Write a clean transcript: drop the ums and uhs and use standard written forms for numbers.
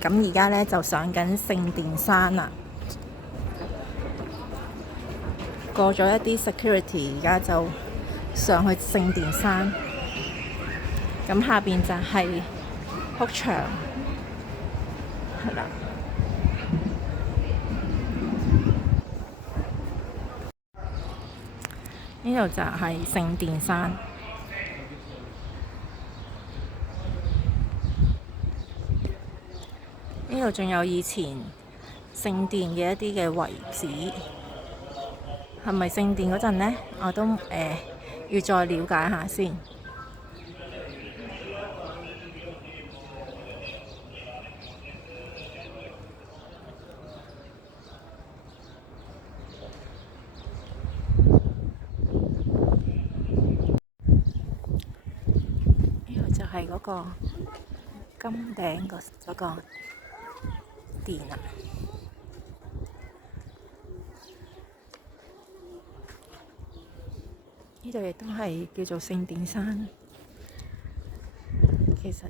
咁而家呢，就上緊聖殿山啦，過咗一啲 security，而家就上去聖殿山。咁下邊就係哭牆，係啦。呢度就係聖殿山。呢度仲有以前聖殿嘅一啲嘅遺址，係咪聖殿嗰陣呢？我都要再了解下先。呢度就係嗰個金頂嗰個殿啊。呢度亦都係叫做聖殿山。其實